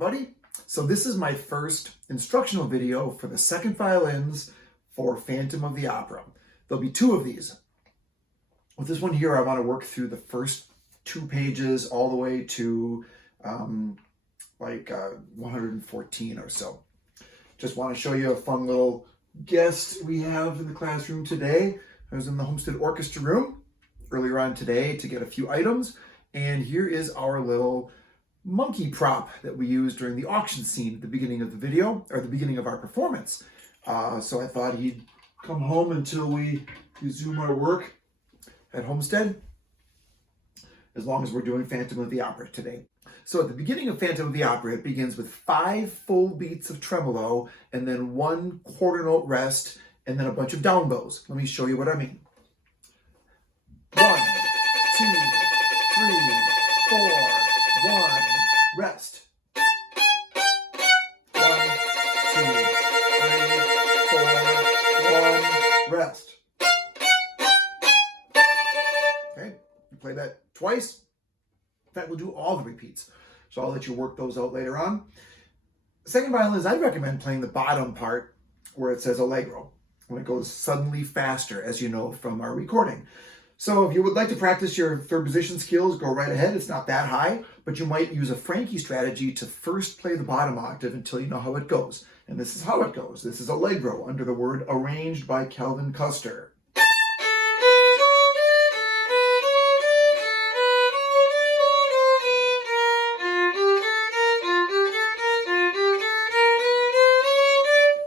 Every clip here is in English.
everybody. So this is my first instructional video for the second violins for Phantom of the Opera. There'll be two of these. With this one here, I want to work through the first 2 pages all the way to 114 or so. Just want to show you a fun little guest we have in the classroom today. I was in the Homestead Orchestra room earlier on today to get a few items, and here is our little monkey prop that we used during the auction scene at the beginning of the video, or the beginning of our performance. So I thought he'd come home until we resume our work at Homestead, as long as we're doing Phantom of the Opera today. So at the beginning of Phantom of the Opera, it begins with 5 full beats of tremolo, and then 1 quarter note rest, and then a bunch of down bows. Let me show you what I mean. 1, 2, 3, 4, 1, rest. 1, 2, 3, 4, 1, rest. Okay, you play that twice. In fact, we'll do all the repeats. So I'll let you work those out later on. The second violin is I'd recommend playing the bottom part where it says allegro, when it goes suddenly faster, as you know from our recording. So if you would like to practice your third position skills, go right ahead. It's not that high, but you might use a Frankie strategy to first play the bottom octave until you know how it goes. And this is how it goes. This is allegro under the word arranged by Kelvin Custer. If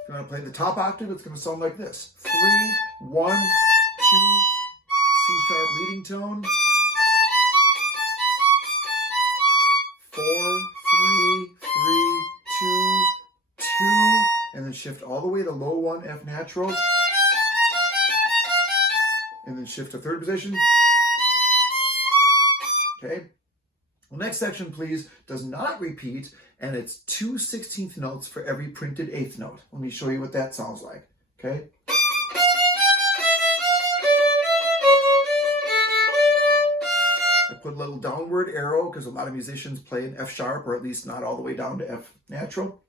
you want to play the top octave, it's going to sound like this. 3, 1, 2, C sharp leading tone, 4, 3, 3, 2, 2, and then shift all the way to low 1 F natural, and then shift to third position. Okay. Well, next section, please, does not repeat, and it's 2 16th notes for every printed 8th note. Let me show you what that sounds like. Okay. Put a little downward arrow because a lot of musicians play an F sharp, or at least not all the way down to F natural,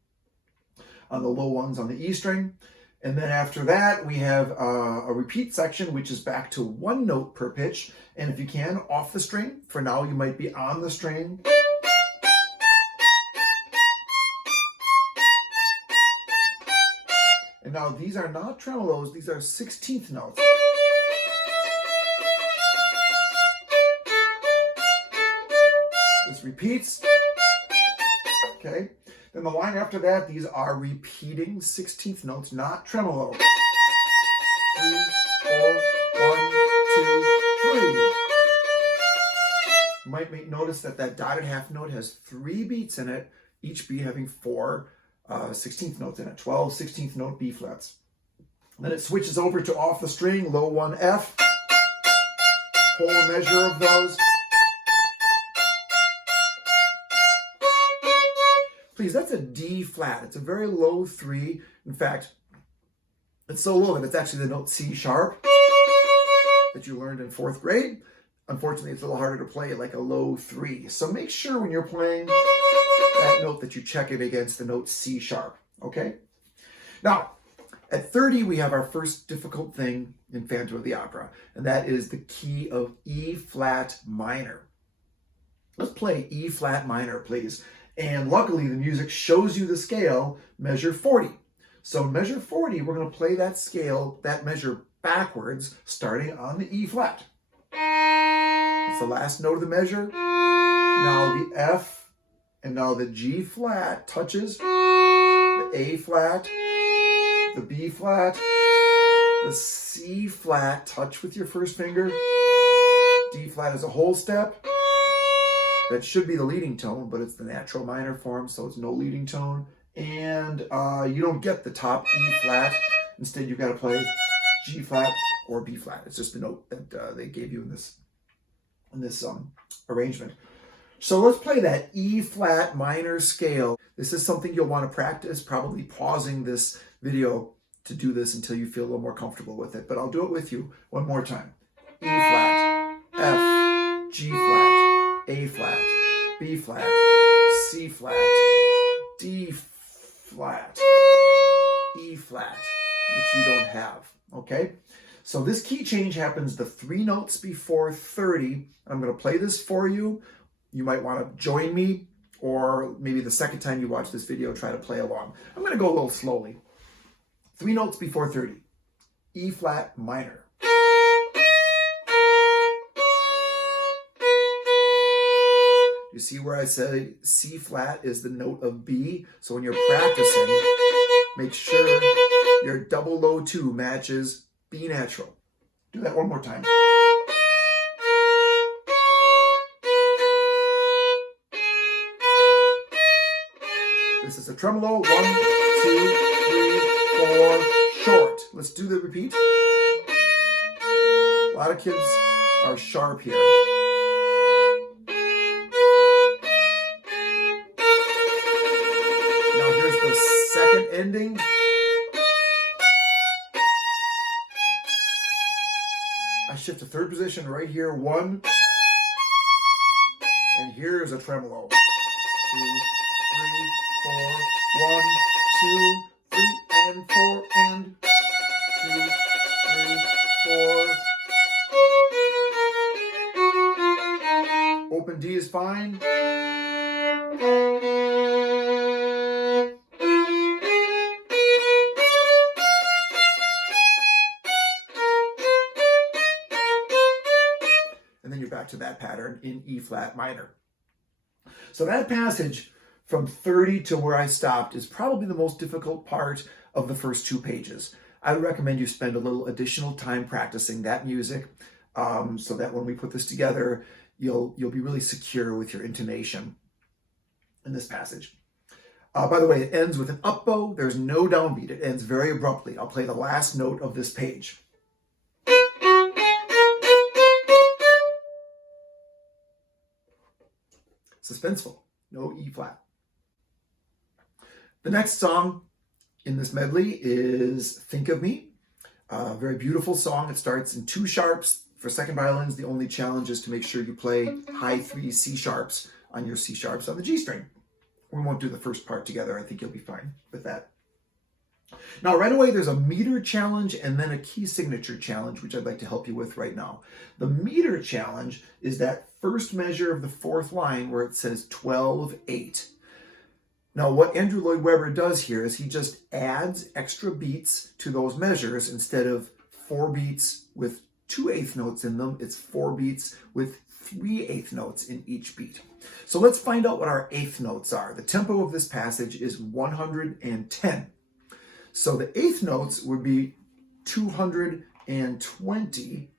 on the low ones on the E string. And then after that, we have a repeat section, which is back to 1 note per pitch. And if you can, off the string. For now, you might be on the string. And now these are not tremolos, these are 16th notes. This repeats. Okay. Then the line after that, these are repeating 16th notes, not tremolo. 3, 4, 1, 2, 3. You might notice that that dotted half note has 3 beats in it, each beat having 4 16th notes in it, 12 16th note B flats. Then it switches over to off the string, low 1 F, whole measure of those. Please, that's a D flat. It's a very low 3. In fact, it's so low that it's actually the note C sharp that you learned in 4th grade. Unfortunately, it's a little harder to play like a low 3. So make sure when you're playing that note that you check it against the note C sharp, okay? Now, at 30, we have our first difficult thing in Phantom of the Opera, and that is the key of E flat minor. Let's play E flat minor, please. And luckily, the music shows you the scale, measure 40. So measure 40, we're going to play that scale, that measure backwards, starting on the E flat. It's the last note of the measure. Now the F, and now the G flat touches the A flat, the B flat, the C flat, touch with your first finger. D flat is a whole step. That should be the leading tone, but it's the natural minor form, so it's no leading tone. And you don't get the top E flat. Instead, you've got to play G flat or B flat. It's just the note that they gave you in this arrangement. So let's play that E flat minor scale. This is something you'll want to practice, probably pausing this video to do this until you feel a little more comfortable with it. But I'll do it with you one more time. E flat, F, G flat, A flat, B flat, C flat, D flat, E flat, which you don't have, okay? So this key change happens the 3 notes before 30. I'm going to play this for you. You might want to join me, or maybe the second time you watch this video, try to play along. I'm going to go a little slowly. 3 notes before 30. E flat minor. You see where I say C flat is the note of B? So when you're practicing, make sure your double low 2 matches B natural. Do that one more time. This is a tremolo. 1, 2, 3, 4, short. Let's do the repeat. A lot of kids are sharp here. Now here's the second ending. I shift to 3rd position right here. 1. And here's a tremolo. 2, 3, 4. 1, 2, 3, and 4, and 2, 3, 4. Open D is fine. And then you're back to that pattern in E flat minor. So that passage from 30 to where I stopped is probably the most difficult part of the first 2 pages. I would recommend you spend a little additional time practicing that music so that when we put this together, you'll be really secure with your intonation in this passage. By the way, it ends with an up bow. There's no downbeat. It ends very abruptly. I'll play the last note of this page. Suspenseful. No E flat. The next song in this medley is Think of Me. A very beautiful song. It starts in 2 sharps. For second violins, the only challenge is to make sure you play high 3 C sharps on your C sharps on the G string. We won't do the first part together. I think you'll be fine with that. Now, right away, there's a meter challenge and then a key signature challenge, which I'd like to help you with right now. The meter challenge is that first measure of the 4th line where it says 12/8. Now, what Andrew Lloyd Webber does here is he just adds extra beats to those measures. Instead of 4 beats with 2/8 notes in them, it's 4 beats with 3/8 notes in each beat. So let's find out what our 8th notes are. The tempo of this passage is 110. So the 8th notes would be 220.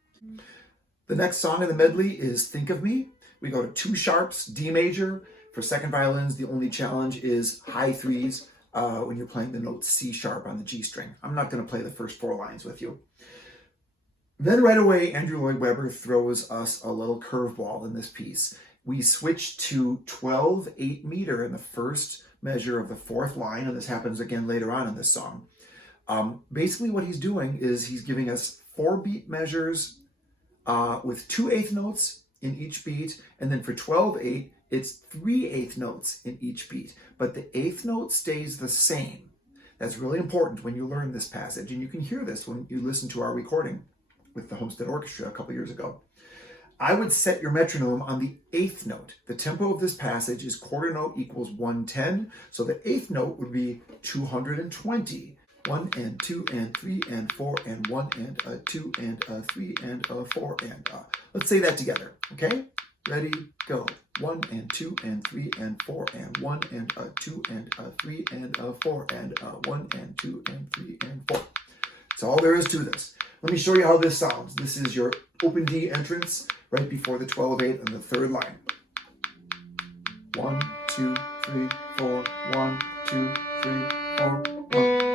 The next song in the medley is Think of Me. We go to 2 sharps, D major. For second violins, the only challenge is high 3s when you're playing the note C sharp on the G string. I'm not going to play the first 4 lines with you. Then right away, Andrew Lloyd Webber throws us a little curveball in this piece. We switch to 12/8 meter in the first measure of the 4th line, and this happens again later on in this song. Basically what he's doing is he's giving us 4 beat measures with 2/8 notes in each beat, and then for 12/8, it's 3/8 notes in each beat, but the 8th note stays the same. That's really important when you learn this passage, and you can hear this when you listen to our recording with the Homestead Orchestra a couple years ago. I would set your metronome on the 8th note. The tempo of this passage is quarter note equals 110, so the 8th note would be 220. 1 and 2 and 3 and 4 and 1 and a 2 and a 3 and a 4 and a. Let's say that together, okay? Ready, go. 1 and 2 and 3 and 4 and 1 and a 2 and a 3 and a 4 and a 1 and 2 and 3 and 4. That's all there is to this. Let me show you how this sounds. This is your open D entrance right before the 12/8 on the 3rd line. 1, 2, 3, 4, 1, 2, 3, 4, 1.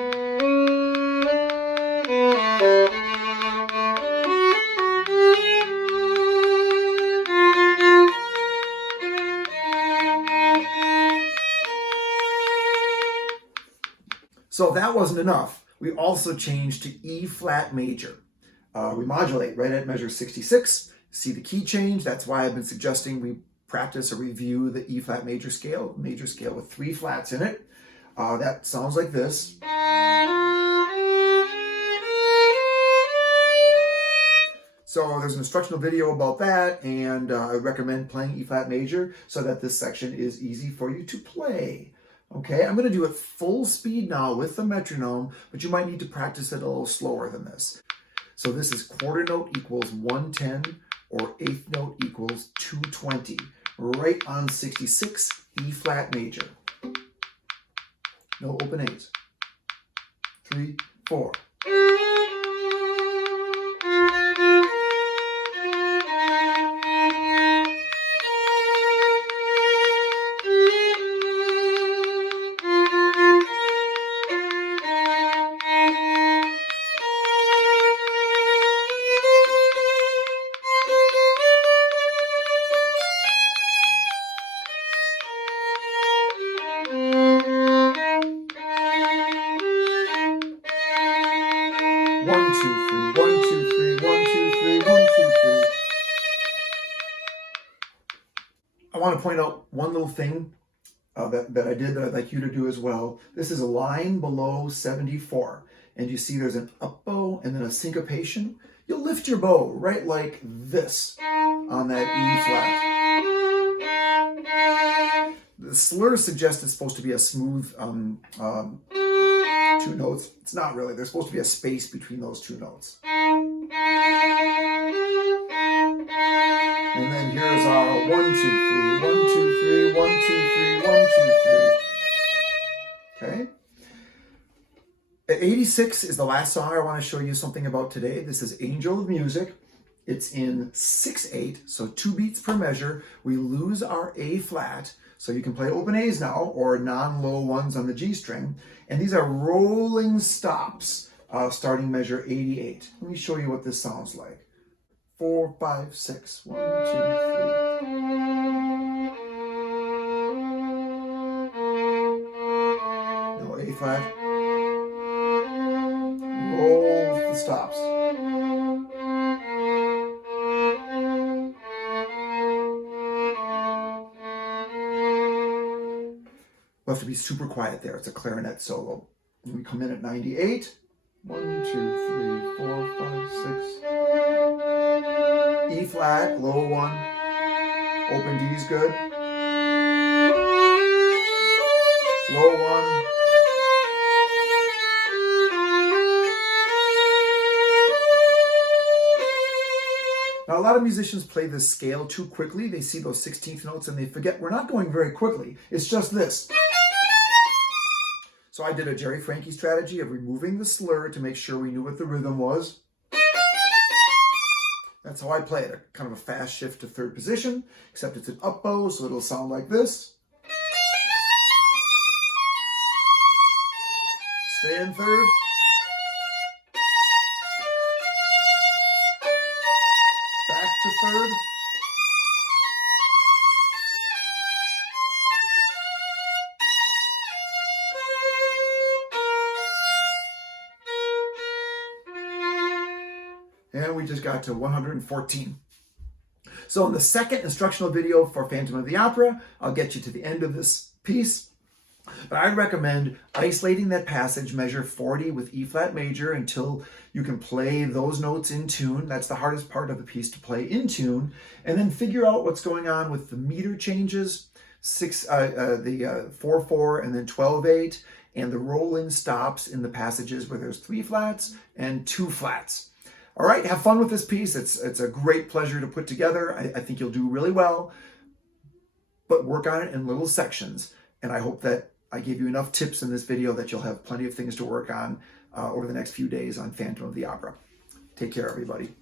So if that wasn't enough, we also changed to E flat major. We modulate right at measure 66. See the key change? That's why I've been suggesting we practice or review the E flat major scale with 3 flats in it. That sounds like this. So there's an instructional video about that, and I recommend playing E flat major so that this section is easy for you to play. Okay, I'm going to do it full speed now with the metronome, but you might need to practice it a little slower than this. So this is quarter note equals 110 or eighth note equals 220, right on 66, E flat major. No open A's. 3, 4. One, two, three, 1, 2, 3, 1, 2, 3, 1, 2, 3. I want to point out one little thing that I did that I'd like you to do as well. This is a line below 74, and you see there's an up bow and then a syncopation. You'll lift your bow right like this on that E flat. The slur suggests it's supposed to be a smooth 2 notes. It's not really. There's supposed to be a space between those 2 notes. And then here's our 1, 2, 3, 1, 2, 3, 1, 2, 3, 1, 2, 3. Okay. 86 is the last song I want to show you something about today. This is Angel of Music. It's in 6/8, so 2 beats per measure. We lose our A flat, so you can play open A's now or non-low ones on the G string. And these are rolling stops, starting measure 88. Let me show you what this sounds like. 4, 5, 6, 1, 2, 3. No A flat. Rolls the stops. We'll have to be super quiet there. It's a clarinet solo. And we come in at 98. 1, 2, 3, 4, 5, 6. E flat, low 1. Open D is good. Low 1. Now, a lot of musicians play this scale too quickly. They see those 16th notes and they forget we're not going very quickly. It's just this. So I did a Jerry Franke strategy of removing the slur to make sure we knew what the rhythm was. That's how I play it, kind of a fast shift to 3rd position, except it's an up bow, so it'll sound like this. Stay in 3rd. Back to 3rd. And we just got to 114. So in the second instructional video for Phantom of the Opera, I'll get you to the end of this piece. But I recommend isolating that passage, measure 40 with E flat major until you can play those notes in tune. That's the hardest part of the piece, to play in tune. And then figure out what's going on with the meter changes, 4/4 and then 12/8, and the rolling stops in the passages where there's 3 flats and 2 flats. All right, have fun with this piece. It's a great pleasure to put together. I think you'll do really well, but work on it in little sections. And I hope that I gave you enough tips in this video that you'll have plenty of things to work on over the next few days on Phantom of the Opera. Take care, everybody.